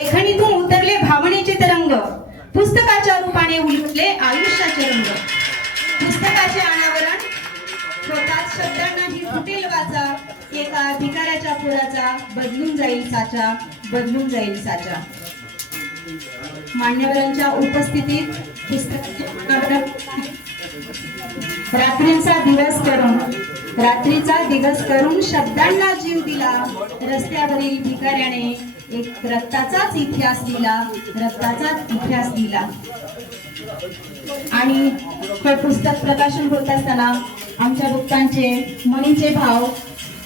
लेखणीतून उतरले भावनेचे तरंग, पुस्तकाच्या रूपाने उलटले आयुष्याचे रंग. पुस्तकाचे अनावरण होताच शब्दांनाही फुटेल वाचा, एका भिकाऱ्याच्या पोराचा बदलून जाईल साचा, बदलून जाईल साचा. मान्यवरांच्या उपस्थितीत पुस्तकाचे अनावरण. रात्रीचा दिवस करून शब्दांना जीव दिला, रस्त्यावरील भिकाऱ्याने एक रक्ताचाच इतिहास दिला. आणि हे पुस्तक प्रकाशन होत असताना आमच्या भक्तांचे मनीचे भाव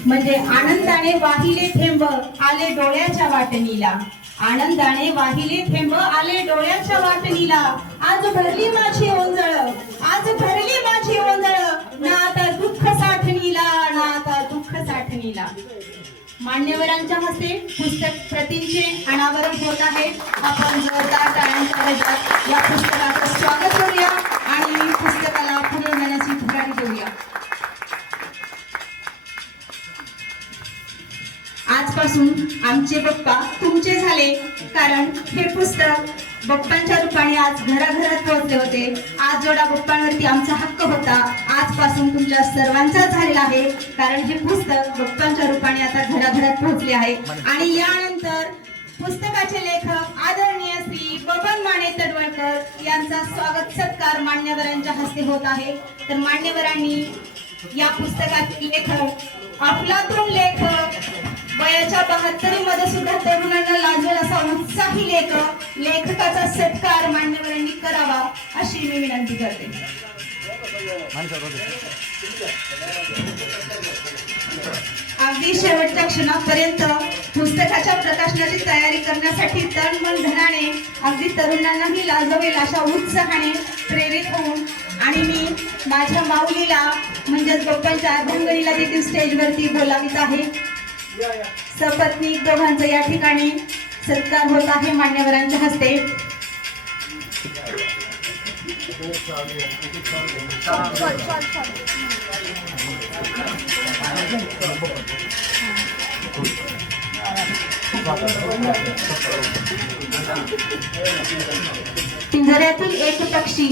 म्हणजे आनंदाने वाहिले थेंब आले डोळ्याच्या वाटणीला, आनंदाने वाहिले थेंब आले डोळ्याच्या वाटणीला. आज भरली माझी ओंजळ, आज भरली माझी ओंजळ, ना आता दुःख साठणीला, ना आता दुःख साठणीला. मान्यवरांच्या हस्ते पुस्तक प्रतींचे अनावरण होत आहे. आपण जोरदार टाळ्यांच्या गजरात या पुस्तकाचं स्वागत करूया आणि पुस्तकाला पुढे नेण्याची धुराडी देऊया. आजपासून आमचे बाप्पा तुमचे झाले, कारण हे पुस्तक बाप्पांच्या रूपाने आज घराघरात पोहोचले होते. आज जोडा बाप्पांवरती आमचा हक्क होता, आजपासून तुमच्या सर्वांचा झालेला आहे, कारण हे पुस्तक बाप्पांच्या रूपाने आता घराघरात पोहोचले आहे. आणि यानंतर पुस्तकाचे लेखक आदरणीय श्री बबन माने तडवळकर यांचा स्वागत सत्कार मान्यवरांच्या हस्ते होत आहे. तर मान्यवरांनी या पुस्तकातील लेखक, अफलातून लेखक, वयाच्या 72 मध्ये सुद्धा तरुणांना लाजवेल असा उत्साही लेखकाचा सत्कार मान्यवरांनी करावा अशी मी विनंती करते. अगदी शेवटच्या क्षणापर्यंत पुस्तकाच्या प्रकाशनाची तयारी करण्यासाठी तन मन धनाने अगदी तरुणांनाही लाजवेल अशा उत्साहाने प्रेरित होऊन आणि मी माझ्या माऊलीला म्हणजेच बाप्पांच्या अर्धांगिनीला देखील स्टेजवरती बोलावित आहे. सपत्नीक दोघांचा या ठिकाणी सत्कार होत आहे मान्यवरांच्या हस्ते. पिंजऱ्यातील एक पक्षी,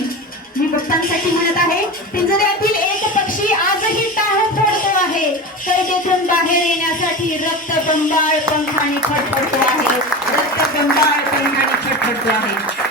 मी भक्तांसाठी म्हणत आहे, पिंजऱ्यातील एक पक्षी आजही टाळ फोडतो आहे, कैदेतून बाहेर येण्यासाठी रक्तबंबाळ पंखाने फडफडतो आहे, रक्तबंबाळ पंखाने फडफडतो आहे.